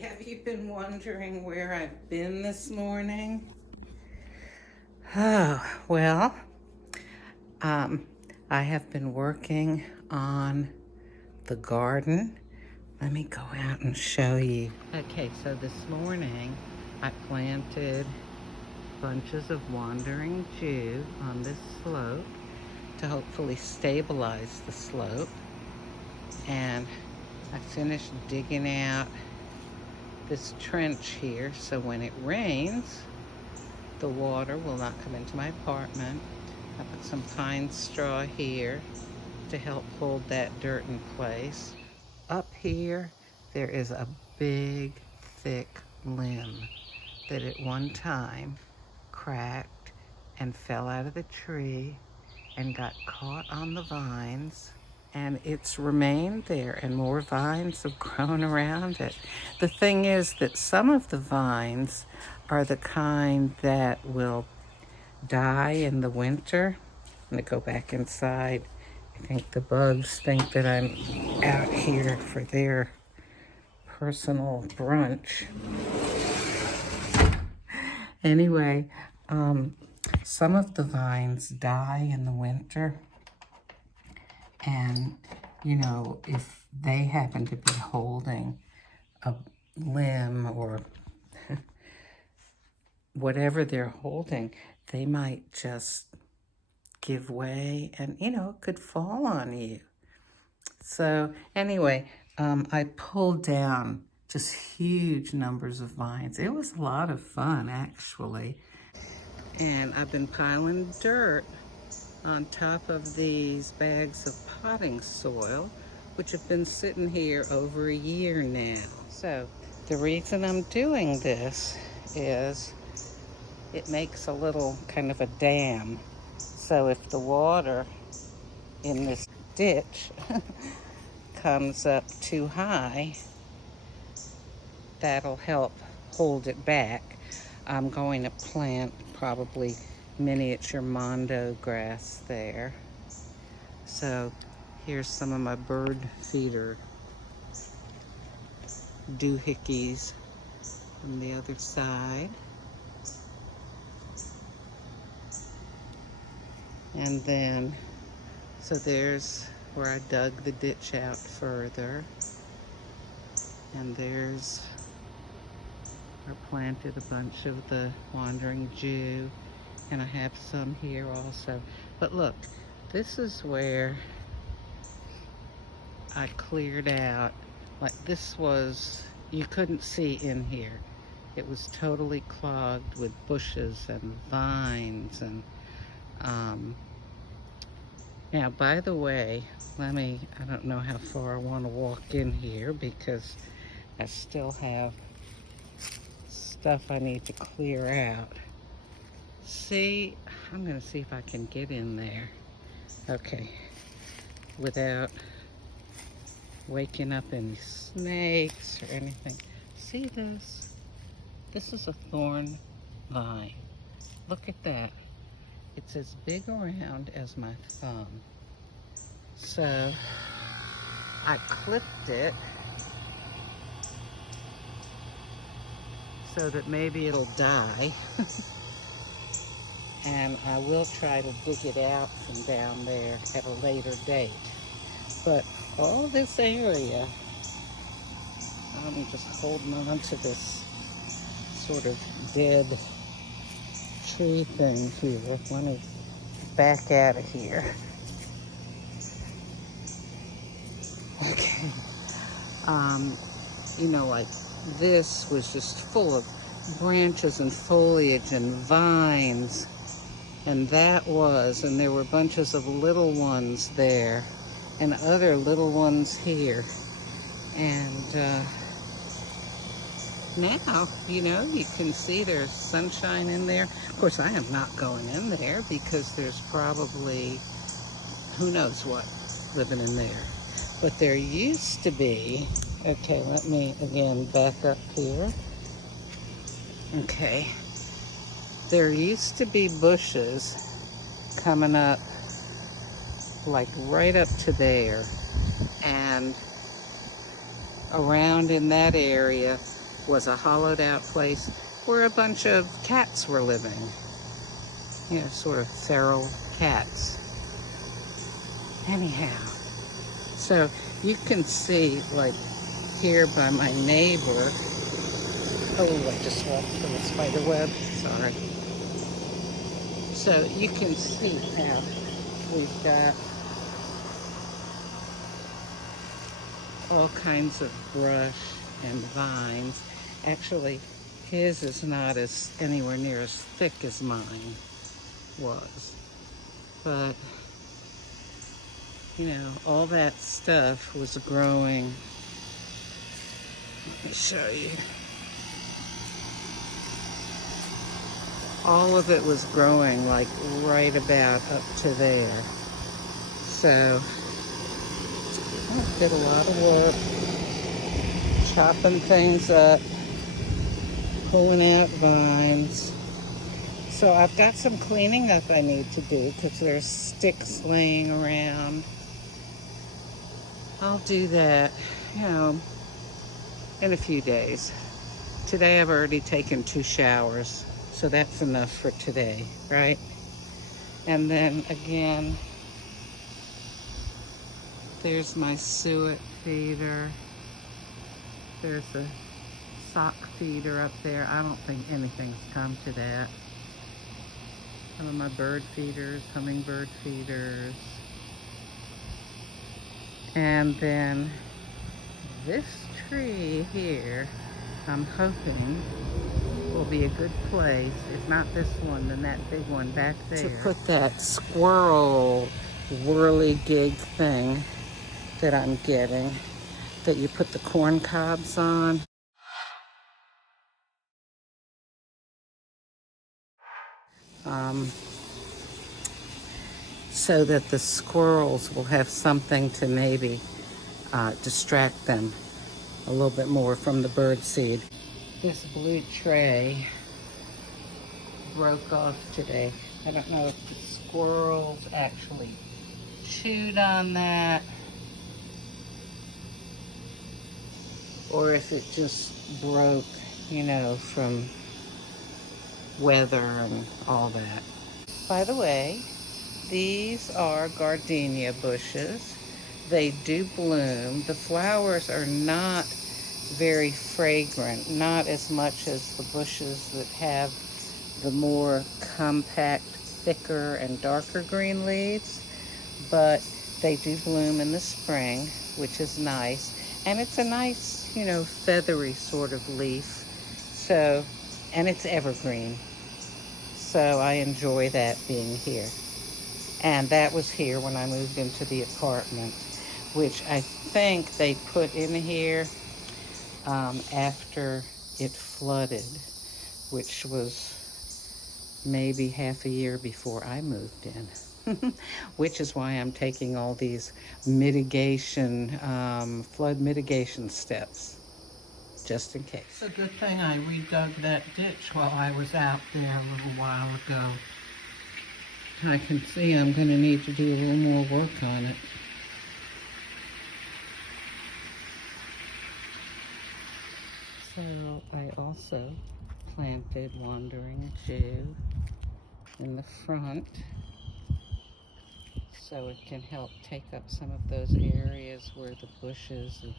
have you been wondering where I've been this morning? Oh, well, um, I have been working on the garden. Let me go out and show you. Okay, so this morning I planted bunches of wandering Jew on this slope to hopefully stabilize the slope. And I finished digging out this trench here so when it rains, the water will not come into my apartment. I put some pine straw here to help hold that dirt in place. Up here, there is a big, thick limb that at one time cracked and fell out of the tree and got caught on the vines, and it's remained there, and more vines have grown around it. The thing is that some of the vines are the kind that will die in the winter. I'm gonna go back inside. I think the bugs think that I'm out here for their personal brunch. Anyway, some of the vines die in the winter, and if they happen to be holding a limb or whatever they're holding, they might just give way and it could fall on you. So anyway, I pulled down just huge numbers of vines. It was a lot of fun, actually. And I've been piling dirt on top of these bags of potting soil, which have been sitting here over a year now. So the reason I'm doing this is it makes a little kind of a dam. So if the water in this ditch comes up too high, that'll help hold it back. I'm going to plant probably miniature mondo grass there. So here's some of my bird feeder doohickeys on the other side. And then, so there's where I dug the ditch out further. And there's, I planted a bunch of the wandering Jew, and I have some here also. But look, this is where I cleared out, like this was, you couldn't see in here. It was totally clogged with bushes and vines and now, by the way, I don't know how far I want to walk in here because I still have stuff I need to clear out. See, I'm going to see if I can get in there. Okay, without waking up any snakes or anything. See this? This is a thorn vine. Look at that. It's as big around as my thumb. So I clipped it so that maybe it'll die. And I will try to dig it out from down there at a later date. But all this area, I'm just holding on to this sort of dead tree thing here. Let me back out of here. Okay. Like this was just full of branches and foliage and vines. And that was, and there were bunches of little ones there and other little ones here. And now, you can see there's sunshine in there. Of course, I am not going in there because there's probably who knows what living in there. But there used to be, okay, let me again back up here. Okay. There used to be bushes coming up like right up to there. And around in that area, was a hollowed out place where a bunch of cats were living. You know, sort of feral cats. Anyhow, so you can see, like, here by my neighbor. Oh, I just walked through a spider web. Sorry. So you can see how we've got all kinds of brush and vines. Actually, his is not as anywhere near as thick as mine was. But, you know, all that stuff was growing. Let me show you. All of it was growing like right about up to there. So I did a lot of work, chopping things up, pulling out vines. So I've got some cleaning up I need to do because there's sticks laying around. I'll do that, you know, in a few days. Today I've already taken 2 showers, so that's enough for today, right? And then again, there's my suet feeder. There's a sock feeder up there. I don't think anything's come to that. Some of my bird feeders, hummingbird feeders. And then this tree here, I'm hoping will be a good place, if not this one, then that big one back there, to put that squirrel whirligig thing that I'm getting, that you put the corn cobs on. So that the squirrels will have something to maybe distract them a little bit more from the bird seed. This blue tray broke off today. I don't know if the squirrels actually chewed on that or if it just broke, you know, from weather and all that. By the way, these are gardenia bushes. They do bloom. The flowers are not very fragrant, not as much as the bushes that have the more compact, thicker, and darker green leaves, but they do bloom in the spring, which is nice. And it's a nice, you know, feathery sort of leaf. So, and it's evergreen. So I enjoy that being here. And that was here when I moved into the apartment, which I think they put in here after it flooded, which was maybe half a year before I moved in, which is why I'm taking all these mitigation, flood mitigation steps, just in case. It's a good thing I redug that ditch while I was out there a little while ago. I can see I'm going to need to do a little more work on it. So I also planted Wandering Jew in the front so it can help take up some of those areas where the bushes have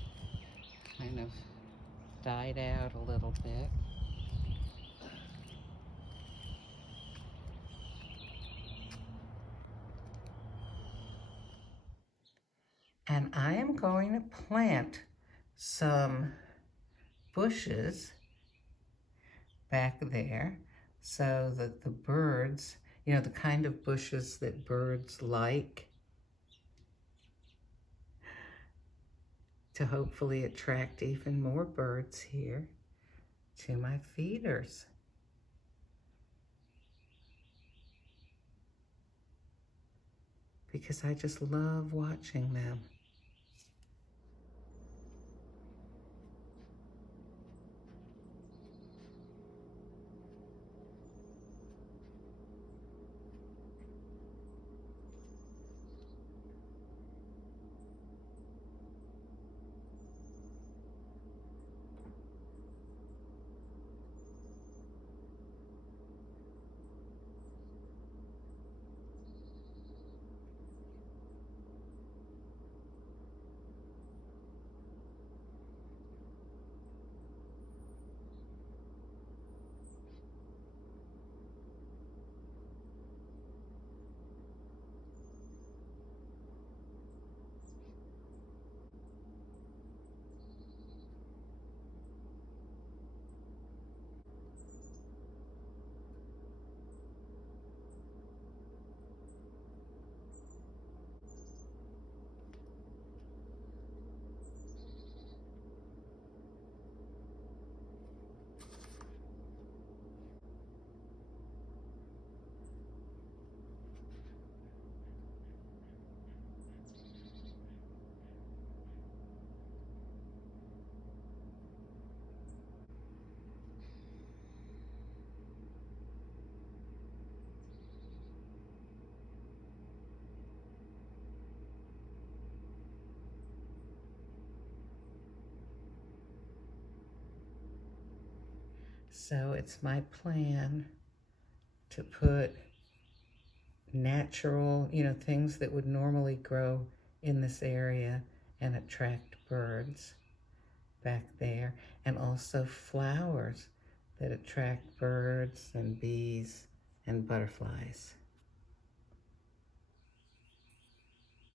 kind of died out a little bit. And I am going to plant some bushes back there so that the birds, you know, the kind of bushes that birds like, to hopefully attract even more birds here to my feeders. Because I just love watching them. So it's my plan to put natural, things that would normally grow in this area and attract birds back there, and also flowers that attract birds and bees and butterflies.